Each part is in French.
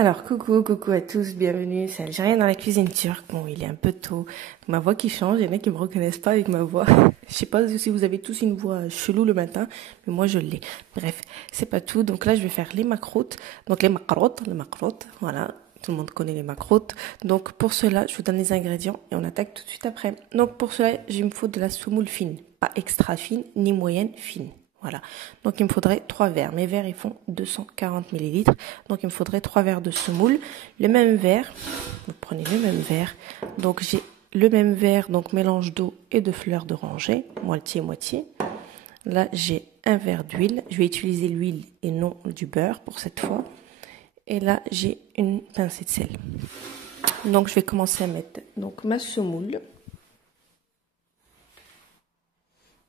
Alors, coucou à tous, bienvenue, c'est Algérien dans la cuisine turque. Bon, il est un peu tôt, ma voix qui change, il y en a qui me reconnaissent pas avec ma voix. Je sais pas si vous avez tous une voix chelou le matin, mais moi je l'ai. Bref, c'est pas tout, donc là je vais faire les makrout. Donc les makrout, voilà, tout le monde connaît les makrout. Donc pour cela, je vous donne les ingrédients et on attaque tout de suite après. Donc pour cela, il me faut de la semoule fine, pas extra fine, ni moyenne, fine. Voilà, donc il me faudrait 3 verres. Mes verres ils font 240 ml. Donc il me faudrait 3 verres de semoule. Le même verre, vous prenez le même verre. Donc j'ai le même verre, donc mélange d'eau et de fleurs d'oranger, moitié-moitié. Là j'ai un verre d'huile. Je vais utiliser l'huile et non du beurre pour cette fois. Et là j'ai une pincée de sel. Donc je vais commencer à mettre donc ma semoule.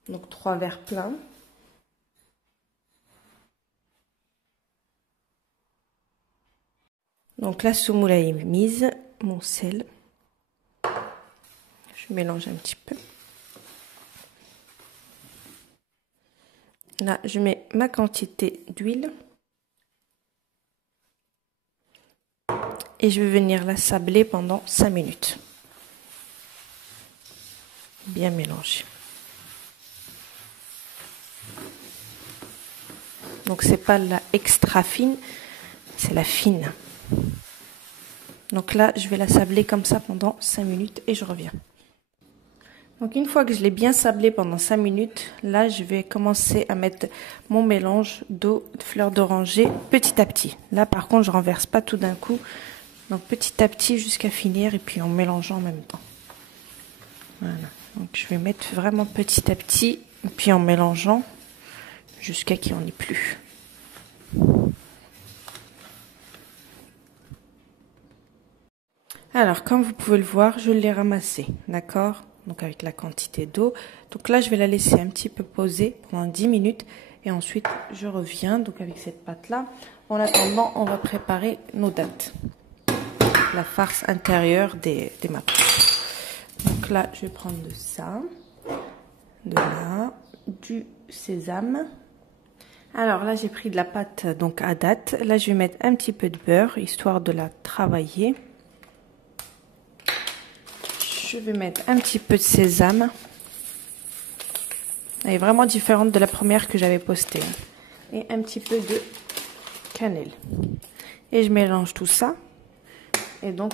Donc 3 verres pleins. Donc la semoule est mise, mon sel, je mélange un petit peu. Là, je mets ma quantité d'huile et je vais venir la sabler pendant 5 minutes. Bien mélanger. Donc c'est pas la extra fine, c'est la fine. Donc là, je vais la sabler comme ça pendant 5 minutes et je reviens. Donc une fois que je l'ai bien sablé pendant 5 minutes, là je vais commencer à mettre mon mélange d'eau, de fleurs d'oranger petit à petit. Là par contre je renverse pas tout d'un coup, donc petit à petit jusqu'à finir et puis en mélangeant en même temps. Voilà, donc je vais mettre vraiment petit à petit et puis en mélangeant jusqu'à qu'il n'y en ait plus. Alors comme vous pouvez le voir, je l'ai ramassé, d'accord ? Donc avec la quantité d'eau. Donc là, je vais la laisser un petit peu poser pendant 10 minutes. Et ensuite, je reviens donc avec cette pâte-là. En attendant, on va préparer nos dattes. La farce intérieure des maps. Donc là, je vais prendre de ça. De là. Du sésame. Alors là, j'ai pris de la pâte donc à dattes. Là, je vais mettre un petit peu de beurre, histoire de la travailler. Je vais mettre un petit peu de sésame. Elle est vraiment différente de la première que j'avais postée. Et un petit peu de cannelle. Et je mélange tout ça. Et donc,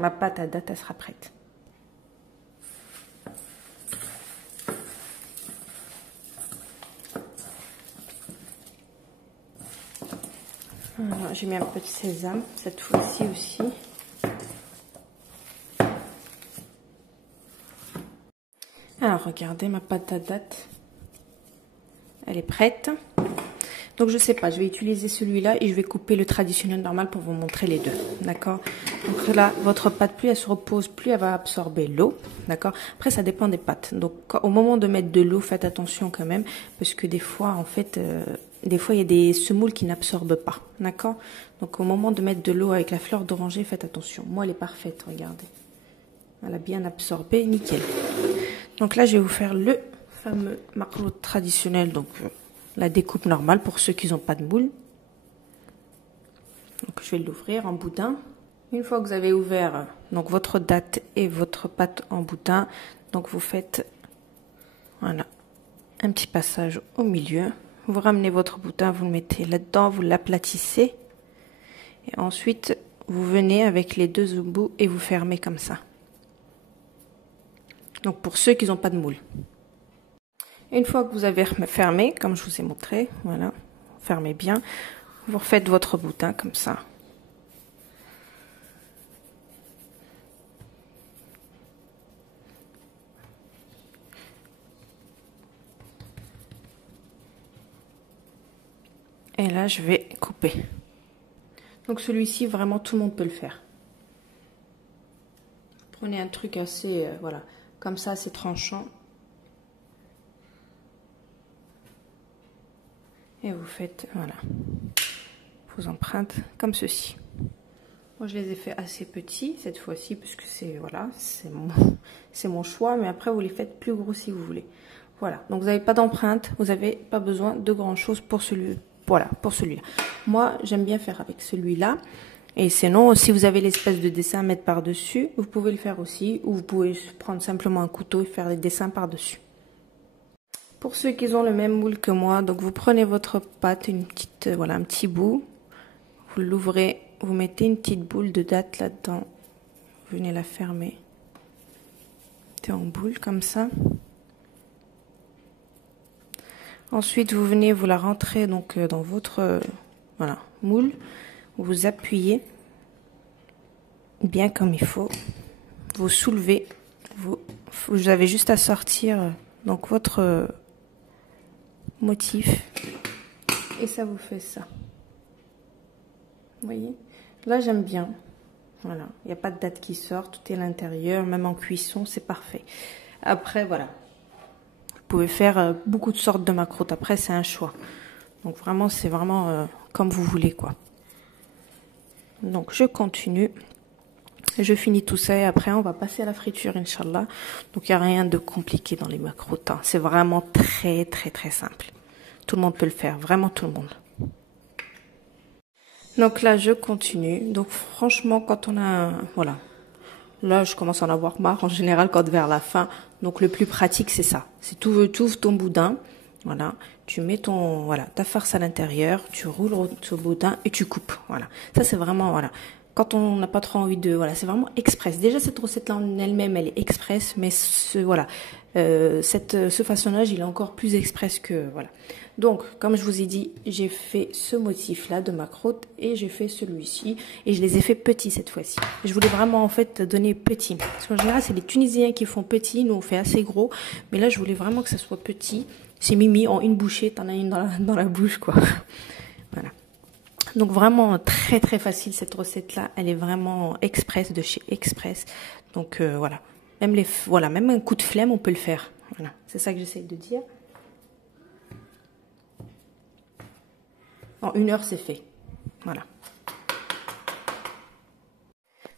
ma pâte à dattes, elle sera prête. J'ai mis un peu de sésame, cette fois-ci aussi. Alors, regardez, ma pâte à dattes, elle est prête. Donc, je sais pas, je vais utiliser celui-là et je vais couper le traditionnel normal pour vous montrer les deux, d'accord? Donc là, votre pâte, plus elle se repose, plus elle va absorber l'eau, d'accord? Après, ça dépend des pâtes. Donc, au moment de mettre de l'eau, faites attention quand même, parce que des fois, en fait, il y a des semoules qui n'absorbent pas, d'accord? Donc, au moment de mettre de l'eau avec la fleur d'oranger, faites attention. Moi, elle est parfaite, regardez. Elle a bien absorbé, nickel. Donc là, je vais vous faire le fameux makrout traditionnel, donc la découpe normale pour ceux qui n'ont pas de moule. Donc je vais l'ouvrir en boudin. Une fois que vous avez ouvert donc votre date et votre pâte en boudin, donc vous faites voilà un petit passage au milieu. Vous ramenez votre boudin, vous le mettez là-dedans, vous l'aplatissez et ensuite vous venez avec les deux bouts et vous fermez comme ça. Donc pour ceux qui n'ont pas de moule. Une fois que vous avez fermé, comme je vous ai montré, voilà, fermez bien, vous refaites votre boudin comme ça. Et là, je vais couper. Donc celui-ci, vraiment, tout le monde peut le faire. Prenez un truc assez, voilà, comme ça, assez tranchant. Et vous faites, voilà, vos empreintes comme ceci. Moi, je les ai fait assez petits cette fois-ci, parce que c'est, voilà, c'est mon choix. Mais après, vous les faites plus gros si vous voulez. Voilà, donc vous n'avez pas d'empreinte, vous n'avez pas besoin de grand-chose pour voilà, pour celui-là. Moi, j'aime bien faire avec celui-là. Et sinon, si vous avez l'espèce de dessin à mettre par-dessus, vous pouvez le faire aussi. Ou vous pouvez prendre simplement un couteau et faire des dessins par-dessus. Pour ceux qui ont le même moule que moi, donc vous prenez votre pâte, une petite, voilà, un petit bout. Vous l'ouvrez, vous mettez une petite boule de date là-dedans. Vous venez la fermer. C'est en boule comme ça. Ensuite, vous venez, vous la rentrez donc dans votre voilà, moule. Vous appuyez bien comme il faut. Vous soulevez. Vous avez juste à sortir donc votre motif. Et ça vous fait ça. Vous voyez? Là, j'aime bien. Voilà. Il n'y a pas de date qui sort. Tout est à l'intérieur. Même en cuisson, c'est parfait. Après, voilà. Vous pouvez faire beaucoup de sortes de macroutes. Après, c'est un choix. Donc vraiment, c'est vraiment comme vous voulez, quoi. Donc, je continue. Je finis tout ça et après, on va passer à la friture, Inch'Allah. Donc, il n'y a rien de compliqué dans les macroutes. Hein. C'est vraiment très, très, très simple. Tout le monde peut le faire. Vraiment, tout le monde. Donc là, je continue. Donc, franchement, quand on a... Voilà. Là, je commence à en avoir marre en général quand vers la fin. Donc, le plus pratique, c'est ça. C'est tu ouvres ton boudin. Voilà. Tu mets ta farce à l'intérieur. Tu roules ce boudin et tu coupes. Voilà. Ça, c'est vraiment, voilà. Quand on n'a pas trop envie de, voilà, c'est vraiment express. Déjà, cette recette-là en elle-même, elle est express. Mais ce façonnage, il est encore plus express que, voilà. Donc, comme je vous ai dit, j'ai fait ce motif-là de macroute et j'ai fait celui-ci. Et je les ai fait petits cette fois-ci. Je voulais vraiment, en fait, donner petit. Parce qu'en général, c'est les Tunisiens qui font petit. Nous, on fait assez gros. Mais là, je voulais vraiment que ça soit petit. C'est mimi, en une bouchée, t'en as une dans la bouche, quoi. Voilà. Donc, vraiment, très, très facile, cette recette-là. Elle est vraiment express, de chez Express. Donc, voilà. Même un coup de flemme, on peut le faire. Voilà. C'est ça que j'essaie de dire. En 1 heure, c'est fait. Voilà.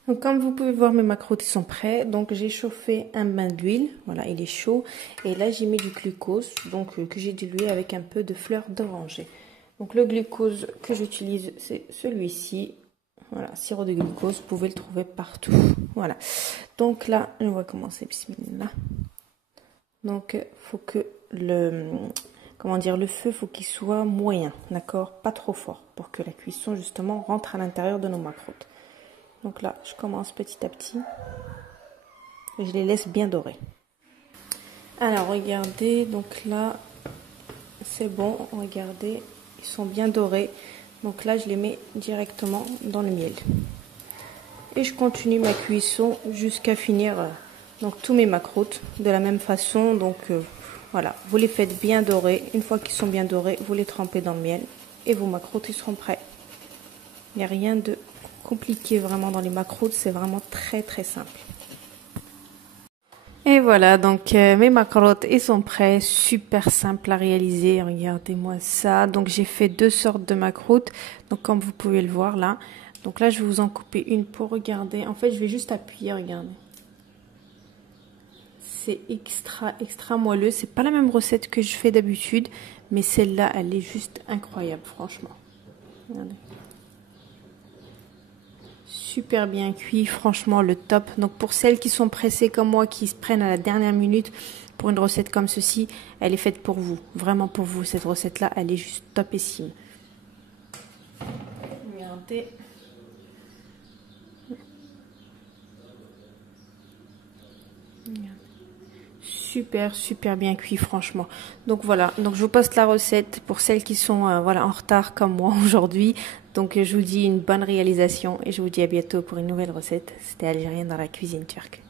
Donc, comme vous pouvez voir, mes macroutes sont prêts. Donc, j'ai chauffé un bain d'huile. Voilà, il est chaud. Et là, j'ai mis du glucose, donc que j'ai dilué avec un peu de fleur d'oranger. Donc, le glucose que j'utilise, c'est celui-ci. Voilà, sirop de glucose, vous pouvez le trouver partout. Voilà. Donc là, on va commencer. Bismillah. Donc, faut que le feu, faut qu'il soit moyen, d'accord? Pas trop fort, pour que la cuisson, justement, rentre à l'intérieur de nos macroutes. Donc là, je commence petit à petit. Et je les laisse bien dorer. Alors, regardez, donc là, c'est bon, regardez, ils sont bien dorés. Donc là, je les mets directement dans le miel. Et je continue ma cuisson jusqu'à finir donc tous mes macroutes de la même façon. Donc, voilà, vous les faites bien dorer. Une fois qu'ils sont bien dorés, vous les trempez dans le miel et vos macroutes ils seront prêts. Il n'y a rien de compliqué vraiment dans les macroutes, c'est vraiment très très simple. Et voilà, donc mes macroutes ils sont prêts, super simple à réaliser. Regardez-moi ça. Donc j'ai fait 2 sortes de macroutes. Donc comme vous pouvez le voir là. Donc là je vais vous en couper une pour regarder. En fait je vais juste appuyer, regardez. C'est extra moelleux. C'est pas la même recette que je fais d'habitude, mais celle-là, elle est juste incroyable, franchement. Regardez. Super bien cuit, franchement, le top. Donc, pour celles qui sont pressées comme moi, qui se prennent à la dernière minute pour une recette comme ceci, elle est faite pour vous. Vraiment pour vous, cette recette-là, elle est juste topissime. Regardez. Super bien cuit, franchement. Donc voilà, donc je vous poste la recette pour celles qui sont en retard comme moi aujourd'hui. Donc je vous dis une bonne réalisation et je vous dis à bientôt pour une nouvelle recette. C'était Algérienne dans la cuisine turque.